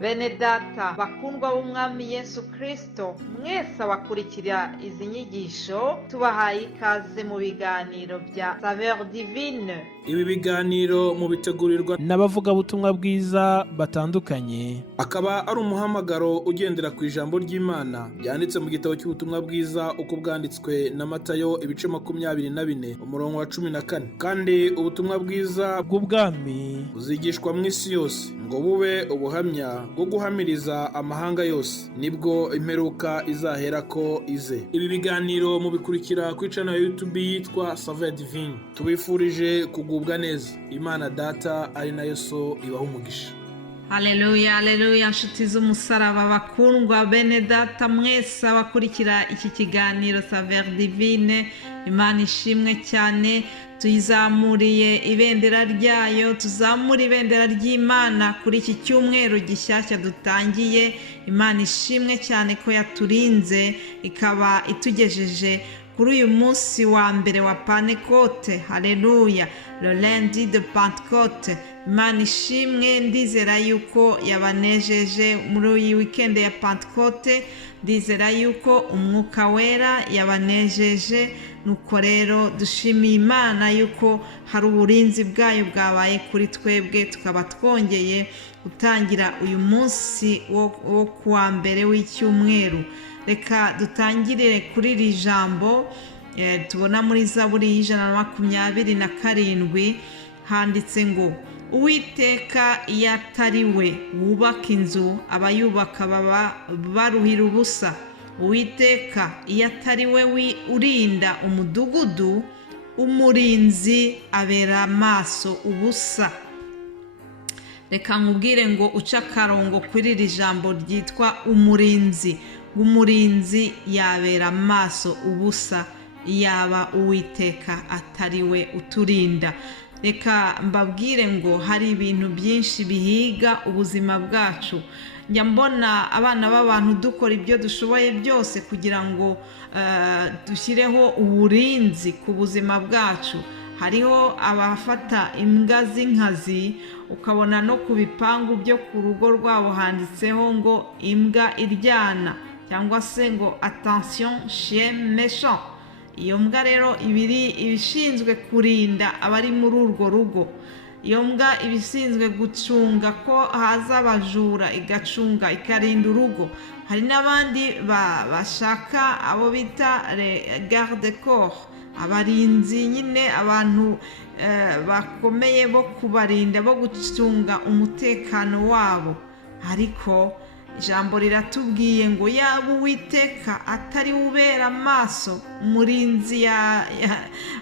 Bene data bakundwa b'umwami Yesu Kristo, mwese abakurikira izi nyigisho tubahaye ikaze mu biganiro bya Saveur Divine. Ibi biganiro mu bitegurirwa n'abavugabutumwa bwiza batandukanye, akaba ari umuhamagaro ugendera ku ijambo ry'Imana byanditse mu gitabo cy'ubutumwa bwiza uko bwanditswe na Matayo ibice 24 umurongo wa 14. Kandi ubutumwa bwiza bw'ubwami buzigishwa mu isi yose ngo bube ubuhamya bwo guhamiriza amahanga yose, nibwo imperuka izahera ko ize. Ibi biganiro mubikurikira ku channel ya YouTube yitwa Saveur Divine. Tubifurije kugubwa neza. Imana Data ari nayo so ibaha umugisha. Haleluya, haleluya, nshuti z'umusaraba bakundwa bene data mwese abakurikira iki kiganiro Saveur Divine. Imana ishimwe cyane, tuyizamuriye ibendera ryayo, tuzamura ibendera ry'Imana kuri iki cyumweru gishyashya dutangiye. Imana ishimwe cyane ko yaturinze ikaba itugejeje kuri uyu munsi wa mbere wa Pentecote. Haleluya, le lundi de Pentecôte. Imana ishimwe, ndizera yuko yabanejeje muri iyi weekend ya Pentecote, ndizera yuko umwuka wera yabanejeje. Nuko rero dushimiye Imana yuko hari uburinzi bwayo bwabaye kuri twebwe, tukaba twongeye gutangira uyu munsi wo kuwa mbere w'icyumweru. Reka dutangirire kuri iri jambo tubona muri Zaburi 127. Handitse ngo Uwiteka iyo atari we wubaka inzu, abayubaka baba baruhira ubusa. Uwiteka iyo atari we urinda umudugudu, umurinzi abera amaso ubusa. Reka nkubwire ngo uca akarongo kuri iri jambo ryitwa umurinzi. Umurinzi yabera amaso ubusa yaba Uwiteka atari we uturinda. Reka mbabwire ngo hari ibintu byinshi bihiga ubuzima bwacu. Njya mbona abana b'abantu dukora ibyo dushoboye byose kugira ngo dushyireho uburinzi ku buzima bwacu. Hariho abafata imbwa z'inkazi, ukabona no ku bipangu byo ku rugo rwabo handitseho ngo imbwa iryana, cyangwa se ngo attention chien méchant. Iyo mbwa rero ibishinzwe kurinda abari muri urwo rugo. Iyo mbwa ibishinzwe gucunga ko haza abajura, igacunga ikarinda urugo. Hari n'abandi bashaka abo bita garde corps, abarinzi nyine, abantu bakomeye bo kubarinda, bo gucunga umutekano wabo. Ariko ijambo riratubwiye ngo yaba Uwiteka atari ubera amaso,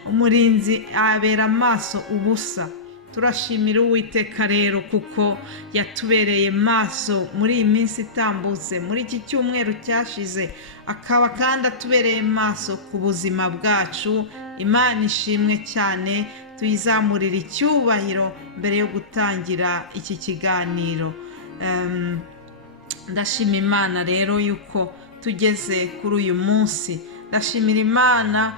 umurinzi abera amaso ubusa. Turashimira Uwiteka rero kuko yatubereye maso muri iyi minsi itambutse, muri iki cyumweru cyashize, akaba kandi atubereye maso ku buzima bwacu. Imana ishimwe cyane, tuyizamurira icyubahiro mbere yo gutangira iki kiganiro. Ndashima Imana rero yuko tugeze kuri uyu munsi. Ndashimira Imana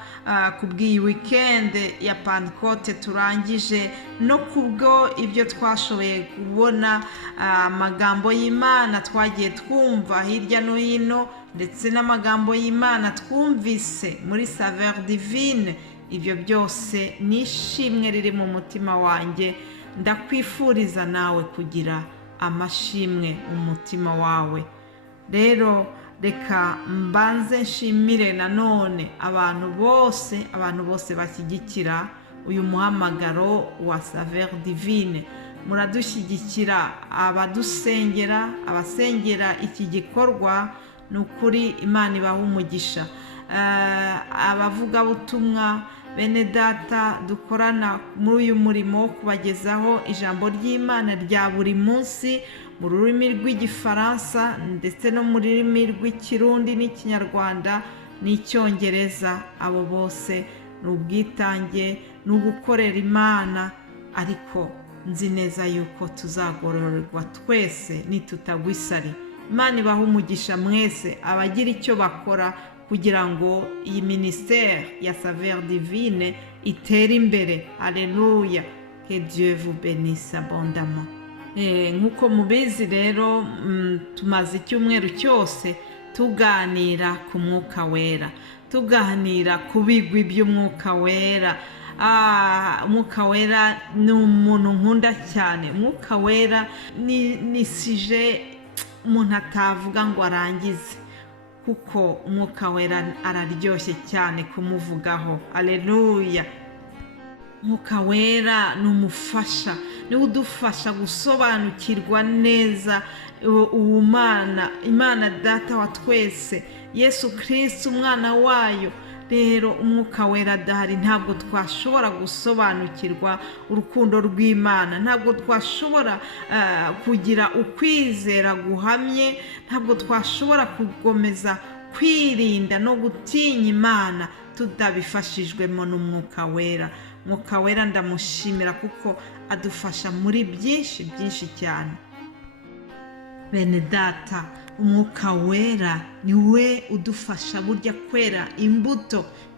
kubw'iyi weekend ya Pentecote turangije, no kubwo ibyo twashoboye kubona, amagambo y'Imana twagiye twumva hirya no hino, ndetse n'amagambo y'Imana twumvise muri Saveur Divine. Ibyo byose nishimwe riri mu mutima wanjye. Ndakwifuriza nawe kugira amashimwe umutima wawe. Rero reka mbanze nshimire nanone abantu bose bashyigikira uyu muhamagaro wa Saveur Divine. Muradushyigikira, abadusengera, abasengera iki gikorwa. Ni ukuri Imana ibaha umugisha. Abavugabutumwa bene data dukorana muri uyu murimo wo kubagezaho ijambo ry'Imana rya buri munsi mu rurimi rw'Igifaransa ndetse no mu rurimi rw'Ikirundi n'Ikinyarwanda n'Icyongereza. Abo bose ni ubwitange, ni ugukorera Imana, ariko nzi neza yuko tuzagororerwa twese nitutagwa isari. Imana ibaha umugisha mwese abagira icyo bakora kugira ngo iyi ministère ya Saveur Divine itere imbere. Alléluia. Que Dieu vous bénisse abondamment. nk'uko mubizi rero tumaze icyumweru cyose tuganira ku mwuka wera, tuganira ku bigwi by'umwuka wera. Umwuka wera ni umuntu nkunda cyane. Umwuka wera ni sije umuntu atavuga ngo arangize, kuko umwuka wera araryoshye cyane kumuvugaho. Aleluya. Umwuka wera ni umufasha, niwe udufasha gusobanukirwa neza Imana Data wa twese, Yesu Kristo umwana wayo. Rero umwuka wera adahari ntabwo twashobora gusobanukirwa urukundo rw'Imana, ntabwo twashobora kugira ukwizera guhamye, ntabwo twashobora gukomeza kwirinda no gutinya Imana tudabifashijwemo n'umwuka wera. Umwuka wera ndamushimira kuko adufasha muri byinshi cyane. Bene data, umwuka wera ni we udufasha burya kwera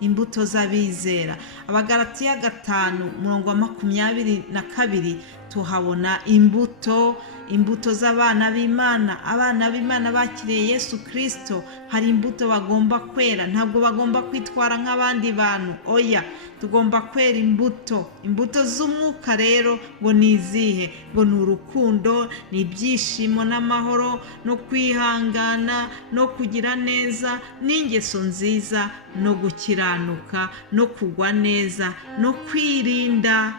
imbuto z'abizera. Abagalatiya 5:22 tuhabona imbuto z'abana b'Imana. Abana b'Imana bakiriye Yesu Kristo hari imbuto bagomba kwera, ntabwo bagomba kwitwara nk'abandi bantu. Oya, tugomba kwera imbuto z'umwuka. Rero ngo ni izihe? ngo ni urukundo, ni ibyishimo n'amahoro no kwihangana no kugira neza n'ingeso nziza no gukiranuka no kugwa neza no kwirinda.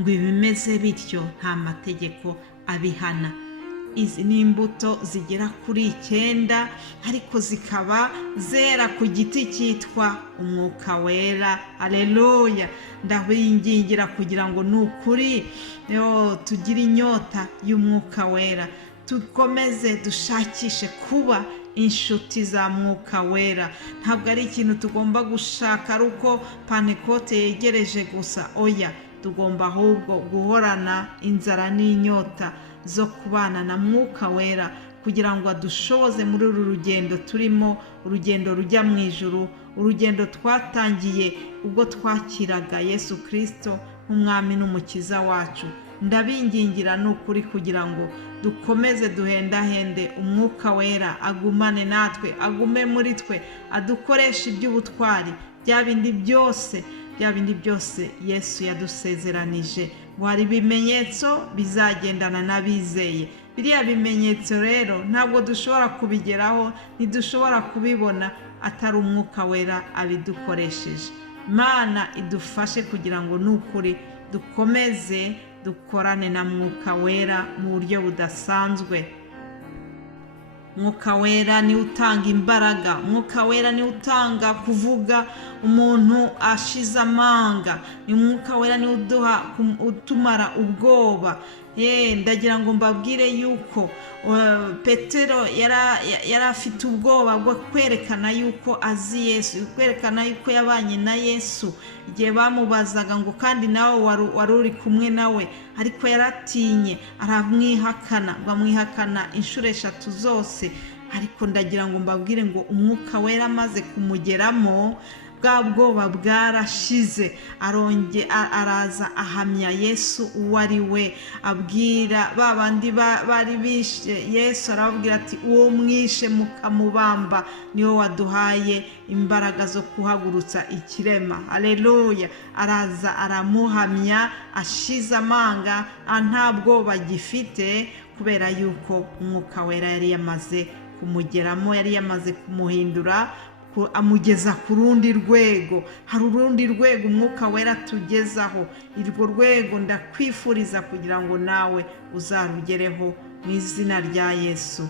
ngo ibimeze bityo nta mategeko abihana. Izi ni imbuto zigera kuri 9, ariko zikaba zera ku giti cyitwa umwuka wera. Aleluya. ndabingingira kugira ngo nukuri tugire inyota y'umwuka wera, tukomeze dushakishe kuba inshuti za mwuka wera. Ntabwo ari ikintu tugomba gushaka ari uko Pantekote yegereje gusa. Oya, tugomba ahubwo guhorana inzara n'inyota zo kubana na mwuka wera, kugira ngo adushoboze muri uru rugendo turimo, urugendo rujya mu ijuru, urugendo twatangiye ubwo twakiraga Yesu Kristo nk'umwami n'umukiza wacu. Ndabingingira n'ukuri kugira ngo dukomeze duhendahende umwuka wera agumane natwe, agume muri twe, adukoreshe iby'ubutwari, bya bindi byose Yesu yadusezeranije. Hari ibimenyetso bizagendana n'abizeye. Biriya bimenyetso rero ntabwo dushobora kubigeraho, ntidushobora kubibona atari umwuka wera abidukoresheje. Imana idufashe kugira ngo n'ukuri dukomeze dukorane na mwuka wera mu buryo budasanzwe. Mwuka wera ni utanga imbaraga, mwuka wera ni utanga kuvuga umuntu ashize amanga, ni mwuka wera ni utumara ubwoba. Ndagira ngo mbabwire yuko Petero yari afite ubwoba bwo kwerekana yuko azi Yesu, kwerekana yuko yabanye na Yesu igihe bamubazaga ngo kandi nawe wari uri kumwe nawe, ariko yaratinye aramwihakana, bamwihakana inshuro 3 zose. Ariko ndagira ngo mbabwire ngo umwuka wera amaze kumugeramo, bwa bwoba bwarashize, araza ahamya Yesu uwo ari we, abwira babandi bari bishe Yesu, arababwira ati uwo mwishe mukamubamba niwe waduhaye imbaraga zo kuhagurutsa ikirema. Aleluya. Araza aramuhamya ashize amanga, nta bwoba gifite, kubera yuko umwuka wera yari yamaze kumugeramo, yari yamaze kumuhindura, amugeza ku rundi rwego. Hari urundi rwego umwuka wera tugezaho. Irwo rwego ndakwifuriza kugira ngo nawe uzarugereho mu izina rya Yesu.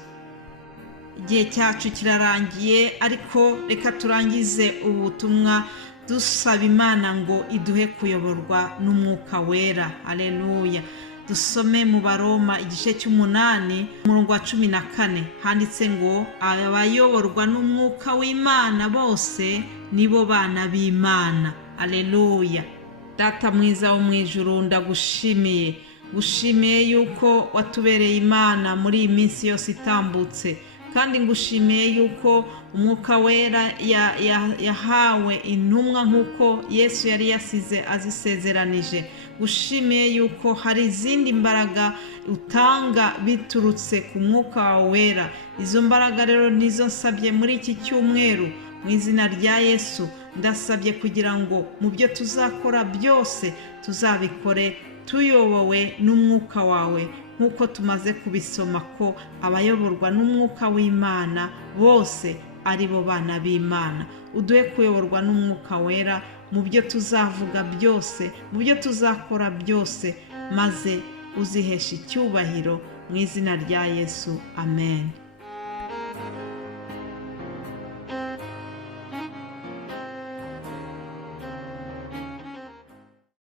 Igihe cyacu kirarangiye, ariko reka turangize ubutumwa dusaba Imana ngo iduhe kuyoborwa n'umwuka wera. Aleluya. Dusome mu Baroma igice 8 umurongo wa 14, handitse ngo abayoborwa n'umwuka w'Imana bose nibo bana b'Imana. Aleluya. Data mwiza wo mu ijuru, ndagushimiye yuko watubereye Imana muri iyi minsi yose itambutse. kandi ngushimiye yuko umwuka wera yahawe intumwa nk'uko Yesu yari yasize azisezeranije. Gushimiye yuko hari izindi mbaraga utanga biturutse ku mwuka wawe wera. Izo mbaraga rero nizo nsabye muri iki cyumweru mu izina rya Yesu. Ndasabye kugira ngo mu byo tuzakora byose tuzabikore tuyobowe n'umwuka wawe, nk'uko tumaze kubisoma ko abayoborwa n'umwuka w'Imana bose ari bo bana b'Imana. Uduhe kuyoborwa n'umwuka wera mu byo tuzavuga byose, mu byo tuzakora byose, maze uzihesha icyubahiro mu izina rya Yesu. Amen.